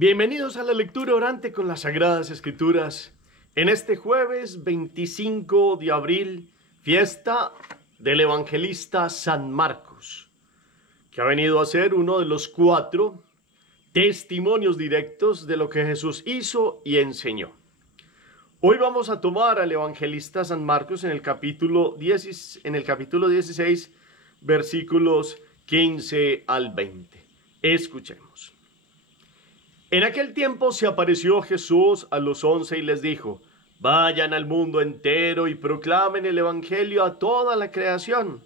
Bienvenidos a la lectura orante con las Sagradas Escrituras. En este jueves 25 de abril, fiesta del evangelista San Marcos, que ha venido a ser uno de los 4 testimonios directos de lo que Jesús hizo y enseñó. Hoy vamos a tomar al evangelista San Marcos en el capítulo 16, versículos 15 al 20. Escuchemos. En aquel tiempo se apareció Jesús a los 11 y les dijo: vayan al mundo entero y proclamen el evangelio a toda la creación.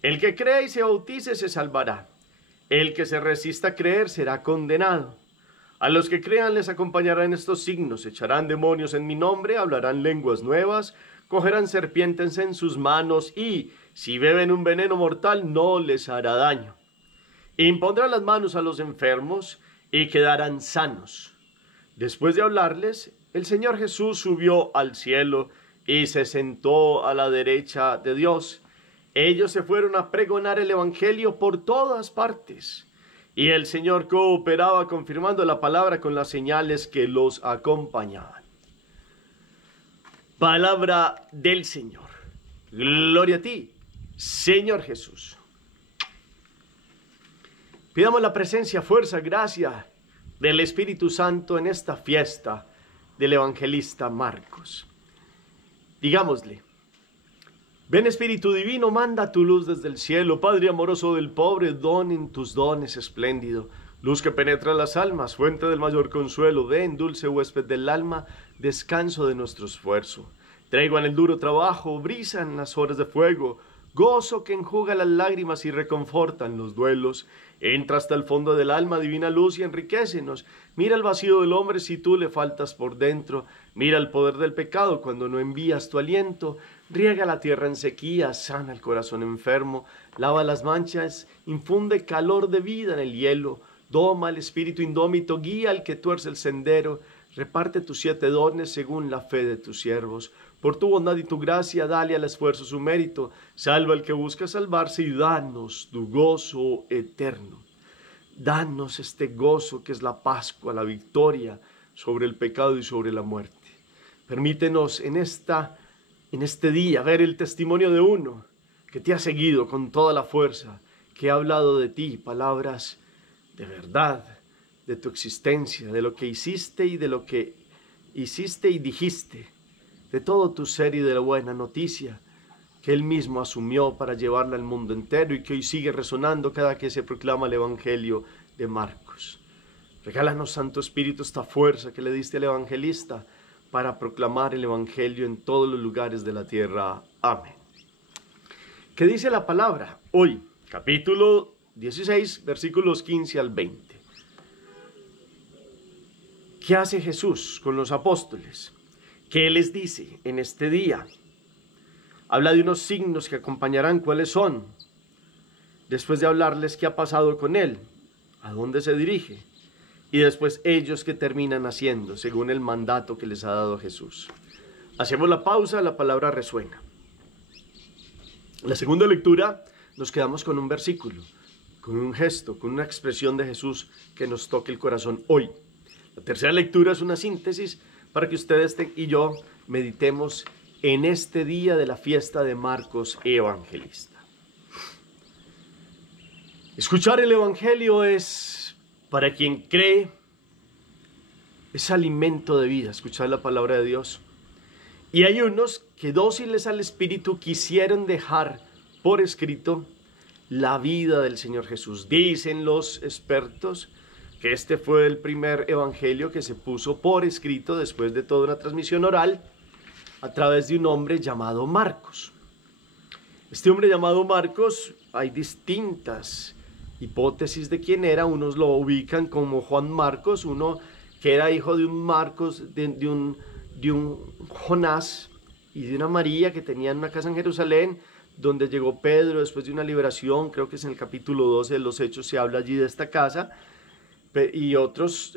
El que crea y se bautice se salvará. El que se resista a creer será condenado. A los que crean les acompañarán estos signos: echarán demonios en mi nombre, hablarán lenguas nuevas, cogerán serpientes en sus manos y, si beben un veneno mortal, no les hará daño. Impondrán las manos a los enfermos y quedarán sanos. Después de hablarles, el Señor Jesús subió al cielo y se sentó a la derecha de Dios. Ellos se fueron a pregonar el evangelio por todas partes, y el Señor cooperaba confirmando la palabra con las señales que los acompañaban. Palabra del Señor. Gloria a ti, Señor Jesús. Pidamos la presencia, fuerza, gracia del Espíritu Santo en esta fiesta del evangelista Marcos. Digámosle: ven Espíritu Divino, manda tu luz desde el cielo. Padre amoroso del pobre, don en tus dones espléndido. Luz que penetra las almas, fuente del mayor consuelo. Ven, dulce huésped del alma, descanso de nuestro esfuerzo. Traigo en el duro trabajo, brisa en las horas de fuego. Gozo que enjuga las lágrimas y reconforta en los duelos. Entra hasta el fondo del alma, divina luz, y enriquécenos. Mira el vacío del hombre si tú le faltas por dentro. Mira el poder del pecado cuando no envías tu aliento. Riega la tierra en sequía, sana el corazón enfermo. Lava las manchas, infunde calor de vida en el hielo. Doma el espíritu indómito, guía al que tuerce el sendero. Reparte tus 7 dones según la fe de tus siervos. Por tu bondad y tu gracia, dale al esfuerzo su mérito. Salva al que busca salvarse y danos tu gozo eterno. Danos este gozo que es la Pascua, la victoria sobre el pecado y sobre la muerte. Permítenos en este día ver el testimonio de uno que te ha seguido con toda la fuerza, que ha hablado de ti, palabras de verdad, de tu existencia, de lo que hiciste y de lo que hiciste y dijiste, de todo tu ser y de la buena noticia que Él mismo asumió para llevarla al mundo entero y que hoy sigue resonando cada que se proclama el Evangelio de Marcos. Regálanos, Santo Espíritu, esta fuerza que le diste al evangelista para proclamar el Evangelio en todos los lugares de la tierra. Amén. ¿Qué dice la palabra? Hoy, capítulo 16, versículos 15 al 20. ¿Qué hace Jesús con los apóstoles? ¿Qué les dice en este día? Habla de unos signos que acompañarán. ¿Cuáles son? Después de hablarles qué ha pasado con Él, a dónde se dirige, y después ellos qué terminan haciendo según el mandato que les ha dado Jesús. Hacemos la pausa, la palabra resuena. En la segunda lectura nos quedamos con un versículo, con un gesto, con una expresión de Jesús que nos toque el corazón hoy. La tercera lectura es una síntesis para que ustedes y yo meditemos en este día de la fiesta de Marcos Evangelista. Escuchar el Evangelio es, para quien cree, es alimento de vida, escuchar la palabra de Dios. Y hay unos que, dóciles al Espíritu, quisieron dejar por escrito la vida del Señor Jesús. Dicen los expertos que este fue el primer evangelio que se puso por escrito después de toda una transmisión oral a través de un hombre llamado Marcos. Este hombre llamado Marcos, hay distintas hipótesis de quién era. Unos lo ubican como Juan Marcos, uno que era hijo de un Marcos, de un Jonás y de una María que tenían una casa en Jerusalén, donde llegó Pedro después de una liberación. Creo que es en el capítulo 12 de los Hechos, se habla allí de esta casa. Y otros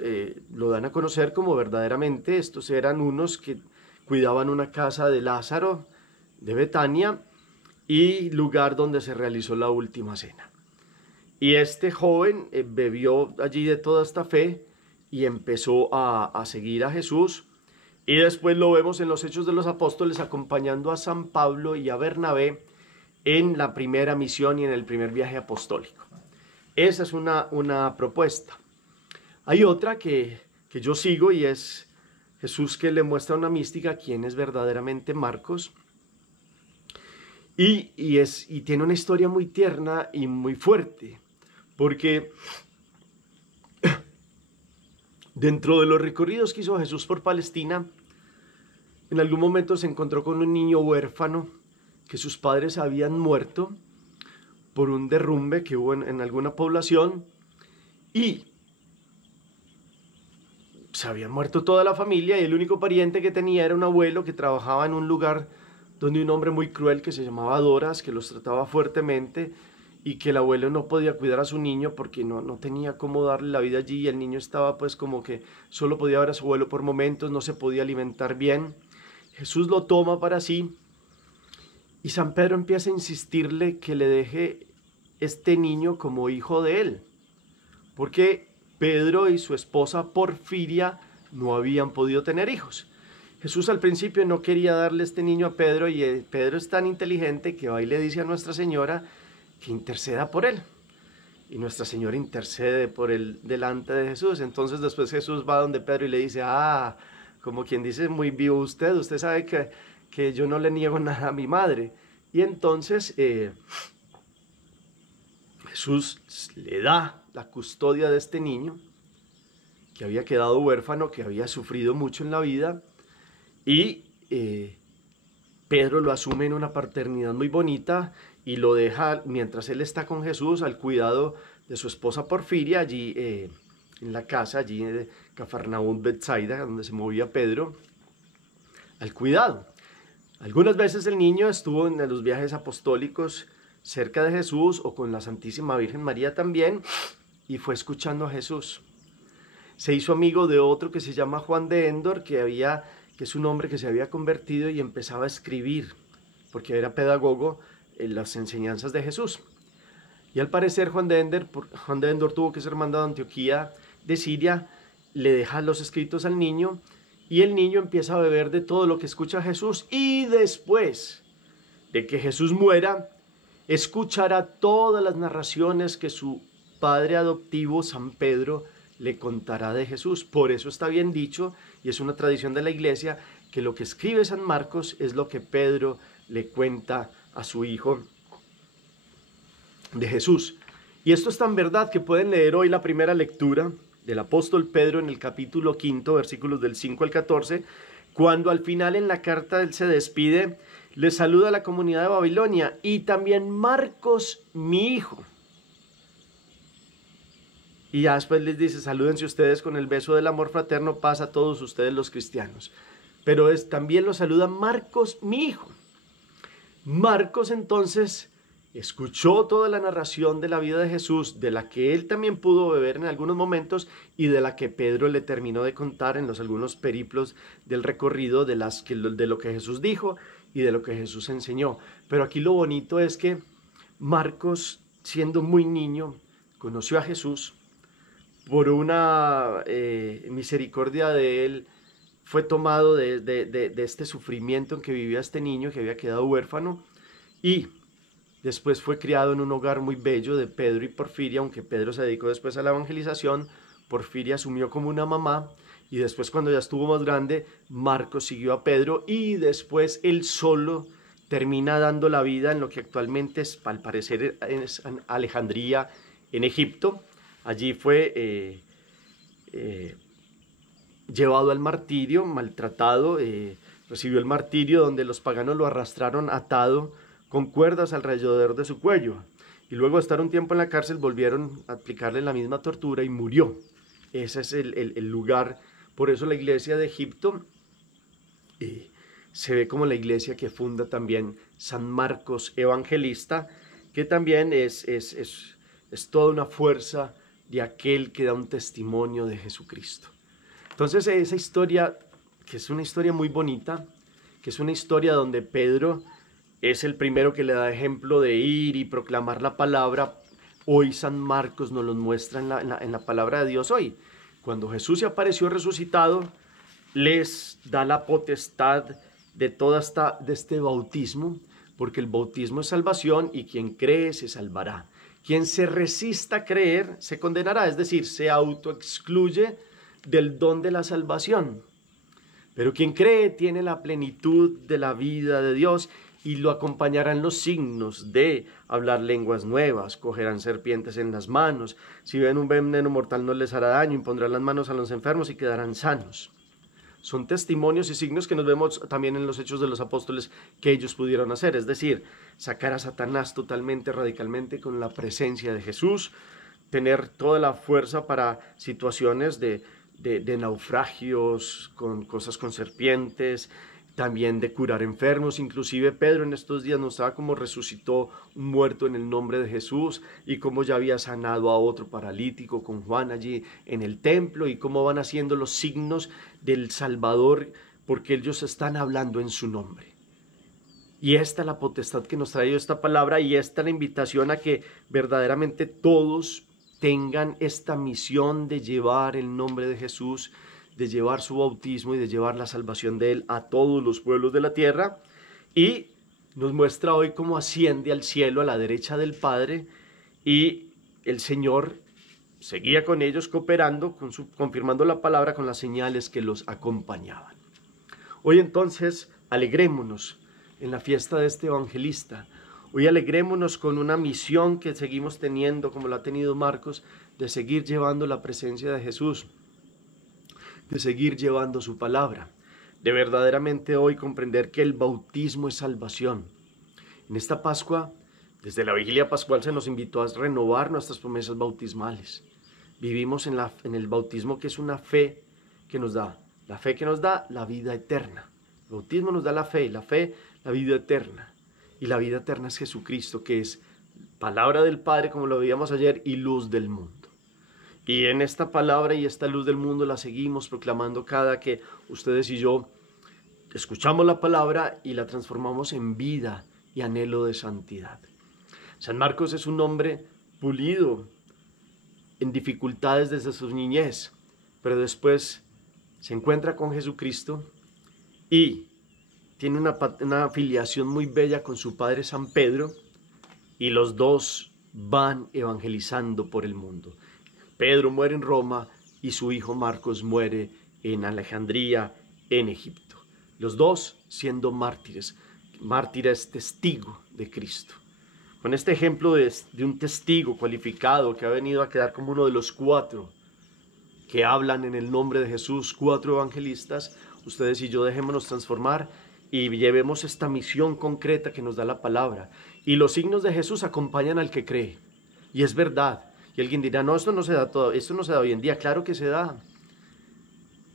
lo dan a conocer como verdaderamente estos eran unos que cuidaban una casa de Lázaro de Betania y lugar donde se realizó la última cena. Y este joven bebió allí de toda esta fe y empezó a seguir a Jesús. Y después lo vemos en los Hechos de los Apóstoles acompañando a San Pablo y a Bernabé en la primera misión y en el primer viaje apostólico. Esa es una propuesta. Hay otra que yo sigo y es Jesús que le muestra una mística quién es verdaderamente Marcos. Y tiene una historia muy tierna y muy fuerte, porque dentro de los recorridos que hizo Jesús por Palestina, en algún momento se encontró con un niño huérfano que sus padres habían muerto por un derrumbe que hubo en alguna población, y se había muerto toda la familia y el único pariente que tenía era un abuelo que trabajaba en un lugar donde un hombre muy cruel que se llamaba Doras, que los trataba fuertemente, y que el abuelo no podía cuidar a su niño porque no tenía cómo darle la vida allí, y el niño estaba pues como que solo podía ver a su abuelo por momentos, no se podía alimentar bien. Jesús lo toma para sí y San Pedro empieza a insistirle que le deje este niño como hijo de él, porque Pedro y su esposa Porfiria no habían podido tener hijos. Jesús al principio no quería darle este niño a Pedro, y Pedro es tan inteligente que va y le dice a Nuestra Señora que interceda por él. Y Nuestra Señora intercede por él delante de Jesús. Entonces después Jesús va donde Pedro y le dice, como quien dice, muy vivo usted sabe que yo no le niego nada a mi madre. Y entonces Jesús le da la custodia de este niño, que había quedado huérfano, que había sufrido mucho en la vida, y Pedro lo asume en una paternidad muy bonita y lo deja, mientras él está con Jesús, al cuidado de su esposa Porfiria, allí en la casa, allí en Cafarnaúm, Betsaida, donde se movía Pedro, al cuidado. Algunas veces el niño estuvo en los viajes apostólicos cerca de Jesús o con la Santísima Virgen María también, y fue escuchando a Jesús. Se hizo amigo de otro que se llama Juan de Endor, que es un hombre que se había convertido y empezaba a escribir, porque era pedagogo en las enseñanzas de Jesús. Y al parecer Juan de Endor tuvo que ser mandado a Antioquía de Siria, le deja los escritos al niño, y el niño empieza a beber de todo lo que escucha Jesús, y después de que Jesús muera, escuchará todas las narraciones que su padre adoptivo, San Pedro, le contará de Jesús. Por eso está bien dicho, y es una tradición de la iglesia, que lo que escribe San Marcos es lo que Pedro le cuenta a su hijo de Jesús. Y esto es tan verdad que pueden leer hoy la primera lectura del apóstol Pedro en el capítulo 5, versículos del 5 al 14, cuando al final en la carta él se despide, le saluda a la comunidad de Babilonia, y también Marcos, mi hijo. Y ya después les dice, salúdense ustedes con el beso del amor fraterno, paz a todos ustedes los cristianos. Pero también lo saluda Marcos, mi hijo. Marcos entonces escuchó toda la narración de la vida de Jesús, de la que él también pudo beber en algunos momentos y de la que Pedro le terminó de contar en algunos periplos del recorrido de lo que Jesús dijo y de lo que Jesús enseñó. Pero aquí lo bonito es que Marcos, siendo muy niño, conoció a Jesús. Por una misericordia de él, fue tomado de este sufrimiento en que vivía este niño que había quedado huérfano, y después fue criado en un hogar muy bello de Pedro y Porfiria. Aunque Pedro se dedicó después a la evangelización, Porfiria asumió como una mamá, y después, cuando ya estuvo más grande, Marcos siguió a Pedro, y después él solo termina dando la vida en lo que actualmente es, al parecer, es Alejandría, en Egipto. Allí fue llevado al martirio, maltratado, recibió el martirio, donde los paganos lo arrastraron atado con cuerdas alrededor de su cuello, y luego de estar un tiempo en la cárcel volvieron a aplicarle la misma tortura y murió. Ese es el lugar. Por eso la iglesia de Egipto se ve como la iglesia que funda también San Marcos Evangelista, que también es toda una fuerza de aquel que da un testimonio de Jesucristo. Entonces esa historia, que es una historia muy bonita, que es una historia donde Pedro es el primero que le da ejemplo de ir y proclamar la palabra, hoy San Marcos nos lo muestra en la palabra de Dios hoy. Cuando Jesús se apareció resucitado, les da la potestad de de este bautismo, porque el bautismo es salvación y quien cree se salvará. Quien se resista a creer se condenará, es decir, se autoexcluye del don de la salvación. Pero quien cree tiene la plenitud de la vida de Dios y lo acompañarán los signos de hablar lenguas nuevas, cogerán serpientes en las manos, si ven un veneno mortal no les hará daño, impondrán las manos a los enfermos y quedarán sanos. Son testimonios y signos que nos vemos también en los Hechos de los Apóstoles que ellos pudieron hacer, es decir, sacar a Satanás totalmente, radicalmente con la presencia de Jesús, tener toda la fuerza para situaciones de naufragios, con cosas con serpientes, también de curar enfermos. Inclusive Pedro en estos días nos mostraba cómo resucitó un muerto en el nombre de Jesús y cómo ya había sanado a otro paralítico con Juan allí en el templo y cómo van haciendo los signos del Salvador porque ellos están hablando en su nombre. Y esta es la potestad que nos trae esta palabra y esta es la invitación a que verdaderamente todos tengan esta misión de llevar el nombre de Jesús, de llevar su bautismo y de llevar la salvación de Él a todos los pueblos de la tierra. Y nos muestra hoy cómo asciende al cielo a la derecha del Padre y el Señor seguía con ellos cooperando, confirmando la palabra con las señales que los acompañaban. Hoy entonces alegrémonos en la fiesta de este evangelista. Hoy alegrémonos con una misión que seguimos teniendo, como la ha tenido Marcos, de seguir llevando la presencia de Jesús, de seguir llevando su palabra, de verdaderamente hoy comprender que el bautismo es salvación. En esta Pascua, desde la vigilia pascual se nos invitó a renovar nuestras promesas bautismales. Vivimos en el bautismo que es una fe que nos da, la fe que nos da la vida eterna. El bautismo nos da la fe, la vida eterna. Y la vida eterna es Jesucristo, que es palabra del Padre, como lo veíamos ayer, y luz del mundo. Y en esta palabra y esta luz del mundo la seguimos proclamando cada que ustedes y yo escuchamos la palabra y la transformamos en vida y anhelo de santidad. San Marcos es un hombre pulido, en dificultades desde su niñez, pero después se encuentra con Jesucristo y tiene una afiliación muy bella con su padre San Pedro y los dos van evangelizando por el mundo. Pedro muere en Roma y su hijo Marcos muere en Alejandría, en Egipto. Los dos siendo mártires, mártires testigo de Cristo. Con este ejemplo de un testigo cualificado que ha venido a quedar como uno de los 4 que hablan en el nombre de Jesús, 4 evangelistas, ustedes y yo dejémonos transformar y llevemos esta misión concreta que nos da la palabra. Y los signos de Jesús acompañan al que cree. Y es verdad. Y alguien dirá, no, esto no se da hoy en día. Claro que se da.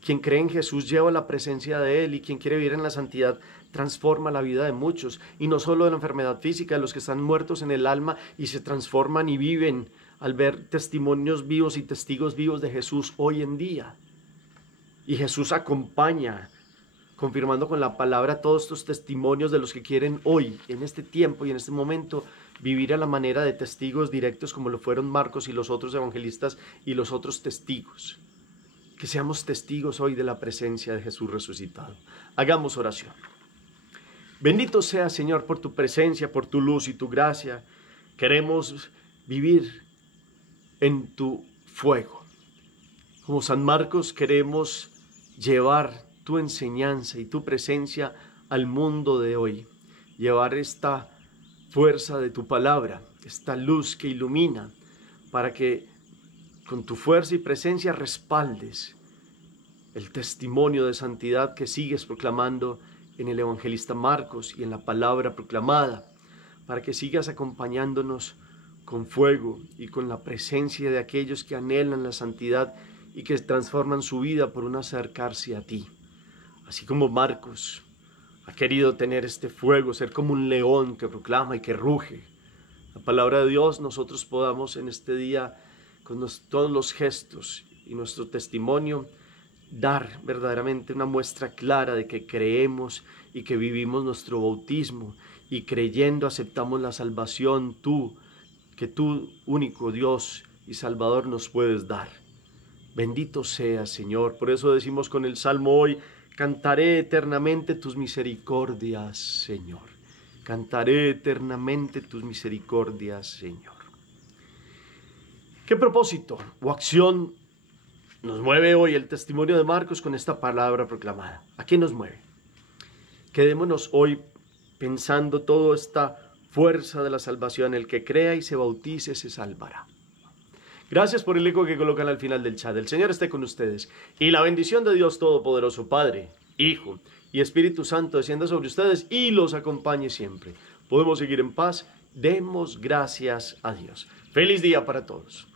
Quien cree en Jesús lleva la presencia de Él y quien quiere vivir en la santidad transforma la vida de muchos. Y no solo de la enfermedad física, de los que están muertos en el alma y se transforman y viven al ver testimonios vivos y testigos vivos de Jesús hoy en día. Y Jesús acompaña, confirmando con la palabra todos estos testimonios de los que quieren hoy, en este tiempo y en este momento, vivir a la manera de testigos directos como lo fueron Marcos y los otros evangelistas y los otros testigos. Que seamos testigos hoy de la presencia de Jesús resucitado. Hagamos oración. Bendito sea, Señor, por tu presencia, por tu luz y tu gracia. Queremos vivir en tu fuego. Como San Marcos queremos llevar tu enseñanza y tu presencia al mundo de hoy. Llevar esta fuerza de tu palabra, esta luz que ilumina, para que con tu fuerza y presencia respaldes el testimonio de santidad que sigues proclamando en el evangelista Marcos y en la palabra proclamada, para que sigas acompañándonos con fuego y con la presencia de aquellos que anhelan la santidad y que transforman su vida por un acercarse a ti. Así como Marcos ha querido tener este fuego, ser como un león que proclama y que ruge. La palabra de Dios, nosotros podamos en este día, con todos los gestos y nuestro testimonio, dar verdaderamente una muestra clara de que creemos y que vivimos nuestro bautismo y creyendo aceptamos la salvación que tú, único Dios y Salvador, nos puedes dar. Bendito seas, Señor. Por eso decimos con el Salmo hoy, cantaré eternamente tus misericordias, Señor. Cantaré eternamente tus misericordias, Señor. ¿Qué propósito o acción nos mueve hoy el testimonio de Marcos con esta palabra proclamada? ¿A qué nos mueve? Quedémonos hoy pensando toda esta fuerza de la salvación. El que crea y se bautice se salvará. Gracias por el eco que colocan al final del chat. El Señor esté con ustedes. Y la bendición de Dios Todopoderoso, Padre, Hijo y Espíritu Santo descienda sobre ustedes y los acompañe siempre. Podemos seguir en paz. Demos gracias a Dios. Feliz día para todos.